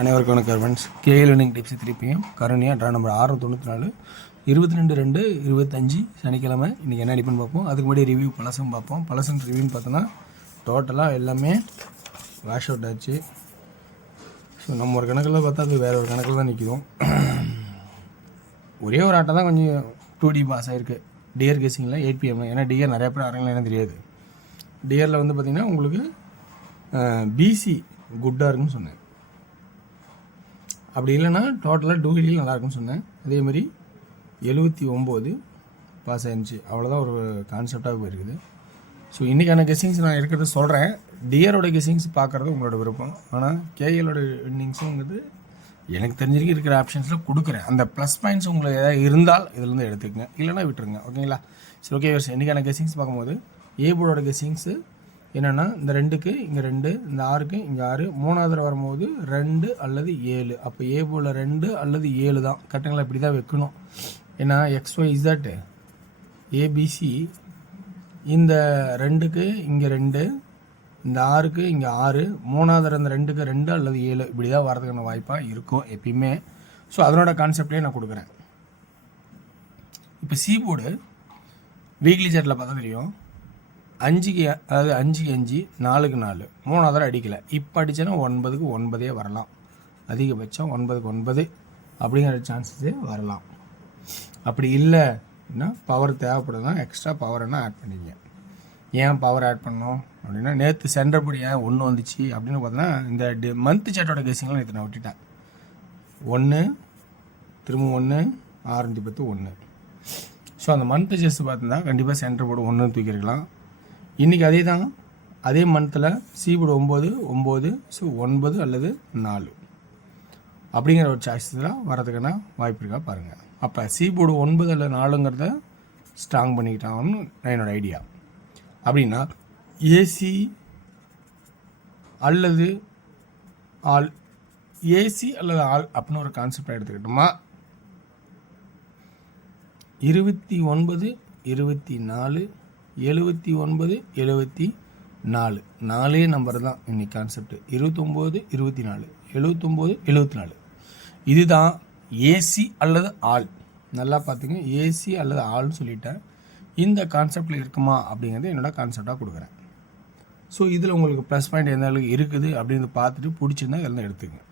அனைவருக்கும் வணக்கம் friends. KL winning tips திருப்பியும் கருணியா ட்ரா நம்பர் 694 22/2/25 சனிக்கிழமை. இன்றைக்கி என்ன அடிப்புன்னு பார்ப்போம். அதுக்கு முன்னாடி ரிவ்யூ பழசும் பார்ப்போம். பழசுன்னு ரிவ்யூன்னு பார்த்தோன்னா டோட்டலாக எல்லாமே வாஷ் அவுட் ஆச்சு. ஸோ நம்ம ஒரு கணக்கில் பார்த்தா அது வேறு ஒரு கணக்கில் தான் நிற்கிறோம். ஒரே ஒரு ஆட்டை தான் கொஞ்சம் 2D பாஸ் ஆகிருக்கு டியர் கேசிங்கில் 8 PM. ஏன்னா டியர் நிறையா பேர் அரங்கலாம் என்ன தெரியாது. டியரில் வந்து பார்த்திங்கன்னா உங்களுக்கு பிசி குட்டாக இருக்குன்னு சொன்னேன். அப்படி இல்லைன்னா டோட்டலாக டூவீலில் நல்லாயிருக்குன்னு சொன்னேன். அதேமாதிரி 79 பாஸ் ஆயிருந்துச்சு. அவ்வளோதான் ஒரு கான்செப்டாக போயிருக்குது. ஸோ இன்றைக்கான கெஸ்ஸிங்ஸ் நான் இருக்கிறத சொல்கிறேன். டியரோட கெஸ்ஸிங்ஸ் பார்க்குறது உங்களோட விருப்பம். ஆனால் கேஎலோட இன்னிங்ஸுங்கிறது எனக்கு தெரிஞ்சிருக்கு இருக்கிற ஆப்ஷன்ஸில் கொடுக்குறேன். அந்த ப்ளஸ் பாயிண்ட்ஸ் உங்களுக்கு ஏதாவது இருந்தால் இதுலேருந்து எடுத்துக்கங்க, இல்லைனா விட்டுருங்க. ஓகேங்களா? சரி, ஓகே. இன்றைக்கான கெஸ்ஸிங்ஸ் பார்க்கும்போது ஏ போர்டோட கெஸ்ஸிங்ஸு என்னென்னா இந்த 2க்கு இங்கே 2, இந்த 6க்கு இங்கே 6, 3வது வரும்போது 2 அல்லது 7. அப்போ ஏ போர்டில் 2 அல்லது 7 தான் கரெக்டுங்களா? இப்படி தான் வைக்கணும். ஏன்னா XYZ ABC இந்த 2க்கு இங்கே 2, இந்த 6க்கு இங்கே 6, 3வது இந்த 2க்கு 2 அல்லது 7 இப்படி தான் வரதுக்கான வாய்ப்பாக இருக்கும் எப்பயுமே. ஸோ அதனோட கான்செப்டே நான் கொடுக்குறேன். இப்போ சி போர்டு வீக்லி சார்ட்டில் பார்த்தா தெரியும். 5க்கு அதாவது 5க்கு 5, 4க்கு 4, 3வது அடிக்கலை. இப்போ அடித்தேன்னா 9க்கு 9 வரலாம். அதிகபட்சம் 9க்கு 9 அப்படிங்கிற சான்சஸே வரலாம். அப்படி இல்லைன்னா பவர் தேவைப்படுதுன்னா எக்ஸ்ட்ரா பவர் என்ன ஆட் பண்ணிங்க. ஏன் பவர் ஆட் பண்ணோம் அப்படின்னா நேற்று சென்டர்படி ஏன் 1 வந்துச்சு அப்படின்னு பார்த்தோன்னா இந்த மந்த் சார்ட்டோட கேசிங்லாம் நேற்று நான் விட்டுட்டேன். 1 திரும்ப 1 6 10 1. ஸோ அந்த மந்த் செஸ் பார்த்தீங்கன்னா கண்டிப்பாக சென்டர் போர்டு 1 தூக்கியிருக்கலாம். இன்றைக்கி அதே தான், அதே மந்தில் சி போர்டு 9. ஸோ 9 அல்லது 4 அப்படிங்கிற ஒரு சாய்ஸில் வரதுக்கான வாய்ப்பு இருக்கா பாருங்கள். அப்போ சி போர்டு 9 அல்லது 4ங்கிறத ஸ்ட்ராங் பண்ணிக்கிட்டாங்கன்னு என்னோடய ஐடியா. அப்படின்னா ஏசி அல்லது ஆல், ஏசி அல்லது ஆல் அப்படின்னு ஒரு கான்செப்டை எடுத்துக்கிட்டோமா. 29 24 79 74 4 நம்பர் தான் இன்னைக்கு கான்செப்ட். 29 24 79 74 இதுதான் ஏசி அல்லது ஆல். நல்லா பார்த்துங்க, ஏசி அல்லது ஆல்னு சொல்லிட்டேன். இந்த கான்செப்டில் இருக்குமா அப்படிங்கிறது என்னோட கான்செப்டாக கொடுக்குறேன். ஸோ இதில் உங்களுக்கு ப்ளஸ் பாயிண்ட் எந்த அளவுக்கு இருக்குது அப்படின்னு பார்த்துட்டு பிடிச்சிருந்தா இதெல்லாம் எடுத்துக்கங்க.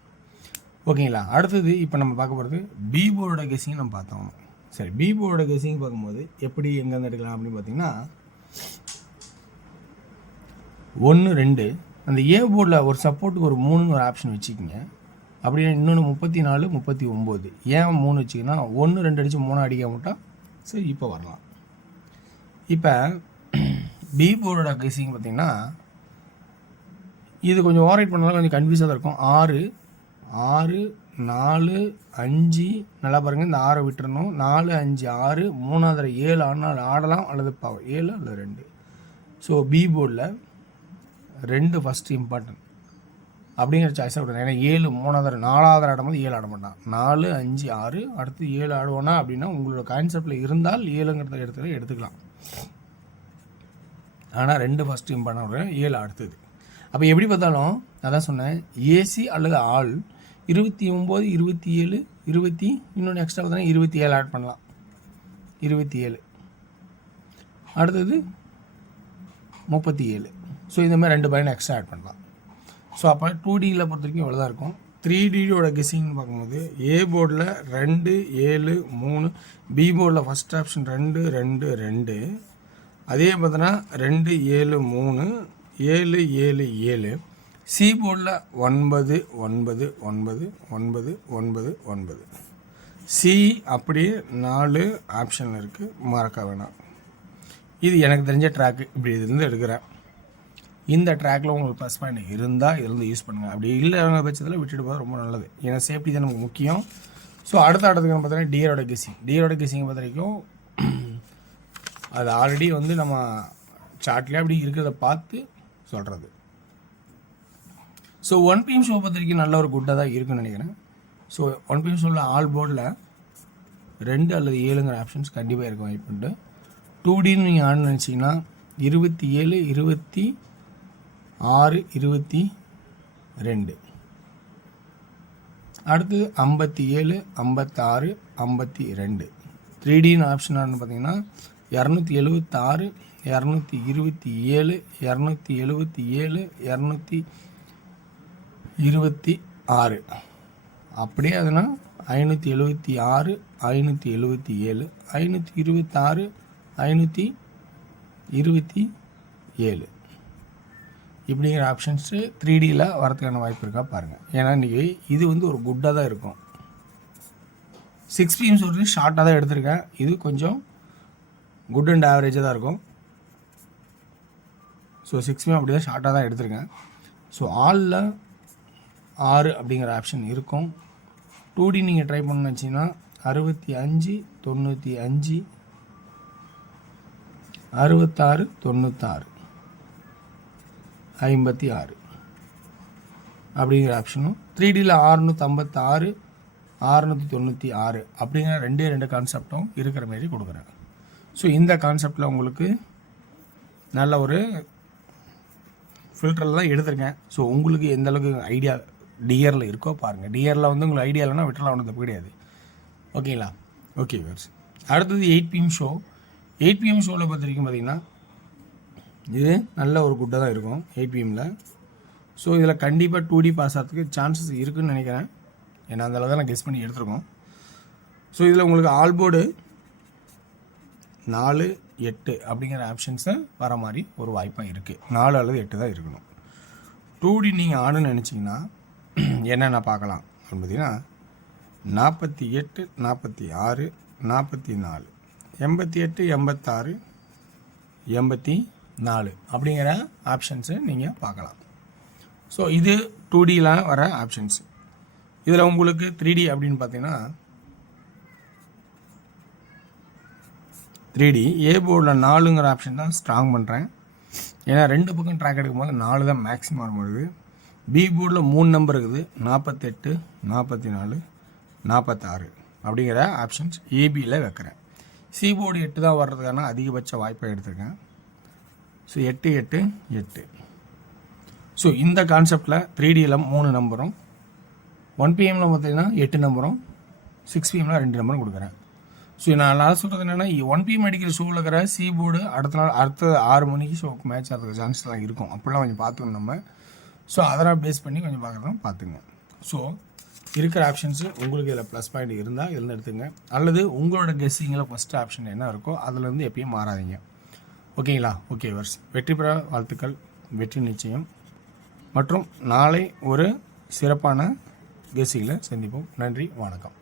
ஓகேங்களா? அடுத்தது இப்போ நம்ம பார்க்க போகிறது பி போர்டோட கெஸிங் நம்ம பார்த்தோம். சரி, பி போர்டோட கெஸிங் பார்க்கும்போது எப்படி எங்கேருந்து எடுக்கலாம் அப்படின்னு பார்த்தீங்கன்னா 1 2 அந்த ஏ போர்டில் ஒரு சப்போர்ட்டுக்கு ஒரு 3ன்னு ஒரு ஆப்ஷன் வச்சுக்கிங்க. அப்படியே இன்னொன்று 34 39. ஏன் 3 வச்சிங்கன்னா 1 2 அடித்து 3 அடிக்க மாட்டோம். சரி, இப்போ வரலாம். இப்போ பி போர்டோட கெஸிங் பார்த்திங்கன்னா இது கொஞ்சம் ஓவரைட் பண்ணாலும் கொஞ்சம் கன்ஃபியூஸாக தான் இருக்கும். 6 4 5 நல்லா பாருங்கள். இந்த 6 விட்டுறணும். 4 5 6, 3வது 7 ஆனால் ஆடலாம் அல்லது பவர் 7 அல்லது 2. ஸோ பி போர்டில் 2 ஃபஸ்ட்டு இம்பார்ட்டன்ட் அப்படிங்கிற சாய்ஸாக விடுறேன். ஏன்னா 7 4வது ஆடும்போது 7 ஆட மாட்டான். 4 5 6 அடுத்து 7 ஆடுவோன்னா அப்படின்னா உங்களோட கான்செப்டில் இருந்தால் 7ங்கிறத எடுத்துக்கலாம். ஆனால் 2 ஃபஸ்ட்டு இம்பார்ட்டன்ட் 7 அடுத்தது. அப்போ எப்படி பார்த்தாலும் அதான் சொன்னேன், ஏசி அல்லது ஆல் 29 27 20 இன்னொன்று எக்ஸ்ட்ரா பார்த்தா 27 ஆட் பண்ணலாம். 27 அடுத்தது 37. ஸோ இந்த மாதிரி 2 பாயிண்ட் எக்ஸ்ட்ரா ஆட் பண்ணலாம். ஸோ அப்போ 2Dயில் பொறுத்த வரைக்கும் இவ்வளோ தான் இருக்கும். 3Dயோட கெஸிங்னு பார்க்கும்போது ஏ போர்டில் 2 7 3, பி போர்டில் ஃபஸ்ட் ஆப்ஷன் 2 2 2, அதே பார்த்தோன்னா 2 7 3 7 7 7, சி போர்டில் 9 9 9 9 9 9, சி அப்படியே 4 ஆப்ஷனில் இருக்குது, மறக்க வேணாம். இது எனக்கு தெரிஞ்ச ட்ராக்கு. இப்படி இதுலேருந்து எடுக்கிறேன். இந்த ட்ராக்கில் உங்களுக்கு ப்ளஸ் பாயிண்ட் இருந்தால் இதுலேருந்து யூஸ் பண்ணுங்கள். அப்படி இல்லைங்கிற பட்சத்தில் விட்டுட்டு போகிறது ரொம்ப நல்லது. ஏன்னா சேஃப்டி தான் நமக்கு முக்கியம். ஸோ அடுத்த ஆட்டத்துக்கு பார்த்தீங்கன்னா டியரோட கெஸிங் பொறுத்த வரைக்கும் அது ஆல்ரெடி வந்து நம்ம சார்ட்லேயே அப்படி இருக்கிறத பார்த்து சொல்கிறது. ஸோ 1 PM ஷோ பொறுத்த வரைக்கும் நல்ல ஒரு குட்டாக தான் இருக்குன்னு நினைக்கிறேன். ஸோ 1 PM ஷோவில் ஆல் போர்டில் 2 அல்லது 7ங்கிற ஆப்ஷன்ஸ் கண்டிப்பாக இருக்கும் வாய்ப்புண்டு. 2Dன்னு நீங்கள் ஆன் நினச்சிங்கன்னா 27 26 22 அடுத்து 57, 56, 52. 3Dன்னு ஆப்ஷன் பார்த்தீங்கன்னா 276, 227, 277, 226. அப்படியே அதுனா 576, 577, 526, 527 இப்படிங்கிற ஆப்ஷன்ஸு 3Dயில் வரதுக்கான வாய்ப்பு இருக்கா பாருங்கள். ஏன்னா இன்றைக்கி இது வந்து ஒரு குட்டாக தான் இருக்கும். 6 PM சொல்கிறது ஷார்ட்டாக தான் எடுத்திருக்கேன். இது கொஞ்சம் குட் அண்ட் ஆவரேஜாக தான் இருக்கும். ஸோ 6 PM அப்படி தான் ஷார்ட்டாக தான் எடுத்திருக்கேன். ஸோ ஆலில் 6 அப்படிங்கிற ஆப்ஷன் இருக்கும். 2D நீங்கள் ட்ரை பண்ணணும்னு வச்சிங்கன்னா 65, 95, 66, 96, 56 அப்படிங்கிற ஆப்ஷனும் 3Dயில் 656, 696 அப்படிங்கிற 2 கான்செப்டும் இருக்கிற மாரி கொடுக்குறேன். ஸோ இந்த கான்செப்டில் உங்களுக்கு நல்ல ஒரு ஃபில்டரில் தான் எடுத்திருக்கேன். ஸோ உங்களுக்கு எந்த அளவுக்கு ஐடியா டிஆரில் இருக்கோ பாருங்கள். டிஆரில் வந்து உங்களுக்கு ஐடியா இல்லைன்னா விட்டுலாம் ஒன்றும் தப்பு கிடையாது. ஓகேங்களா? ஓகே வேர்ஸ். அடுத்தது 8 PM ஷோ. 8 PM ஷோவில் பொறுத்த வரைக்கும் பார்த்திங்கன்னா இது நல்ல ஒரு குட்டாக தான் இருக்கும் 8 PMல. ஸோ இதில் கண்டிப்பாக 2D பாஸ் ஆகிறதுக்கு சான்சஸ் இருக்குதுன்னு நினைக்கிறேன். ஏன்னா அந்த அளவு தான் நான் கெஸ் பண்ணி எடுத்துருக்கோம். ஸோ இதில் உங்களுக்கு ஆல்போர்டு 4, 8 அப்படிங்கிற ஆப்ஷன்ஸை வர மாதிரி ஒரு வாய்ப்பாக இருக்குது. 4 அல்லது 8 தான் இருக்கணும். 2D நீங்கள் ஆடுன்னு நினச்சிங்கன்னா என்னென்ன பார்க்கலாம் அப்படின்னு பார்த்தீங்கன்னா 48, 46, 44, 88, 86, 84 அப்படிங்கிற ஆப்ஷன்ஸை நீங்கள் பார்க்கலாம். ஸோ இது 2Dயில் வர ஆப்ஷன்ஸ். இதில் உங்களுக்கு 3D அப்படின்னு பார்த்தீங்கன்னா 3D ஏ போர்டில் 4ங்கிற ஆப்ஷன் தான் ஸ்ட்ராங் பண்ணுறேன். ஏன்னா 2 பக்கம் ட்ராக் எடுக்கும்போது 4 தான் மேக்ஸிமம் வருது. பி போர்டில் 3 நம்பர் இருக்குது, 48, 44, 46 அப்படிங்கிற ஆப்ஷன்ஸ் ஏபியில் வைக்கிறேன். சி போர்டு 8 தான் வர்றதுக்கான அதிகபட்ச வாய்ப்பை எடுத்திருக்கேன். ஸோ 8, 8, 8. ஸோ இந்த கான்செப்டில் 3Dயில் 3 நம்பரும், 1 PMல பார்த்தீங்கன்னா 8 நம்பரும், 6 PMல 2 நம்பரும் கொடுக்குறேன். ஸோ நான் சொல்கிறது என்னென்னா 1 PM அடிக்கிற ஷோவில் இருக்கிற சி போர்டு அடுத்த 6 மணிக்கு ஷோக்கு மேட்ச் ஆகிறதுக்கு சான்ஸ்லாம் இருக்கும். அப்படிலாம் கொஞ்சம் பார்த்துக்கணும் நம்ம. ஸோ அதெல்லாம் பேஸ் பண்ணி கொஞ்சம் பார்க்குறதும் பார்த்துங்க. ஸோ இருக்கிற ஆப்ஷன்ஸு உங்களுக்கு இதில் ப்ளஸ் பாயிண்ட் இருந்தால் இதில் எடுத்துங்க. அல்லது உங்களோட கெஸ்ஸிங்கில் ஃபஸ்ட்டு ஆப்ஷன் என்ன இருக்கோ அதுலேருந்து எப்பயும் மாறாதீங்க. ஓகேங்களா? ஓகே வர்ஸ். வெற்றி பெற வாழ்த்துக்கள். வெற்றி நிச்சயம். மற்றும் நாளை ஒரு சிறப்பான கெஸ்ஸிங்கில் சந்திப்போம். நன்றி, வணக்கம்.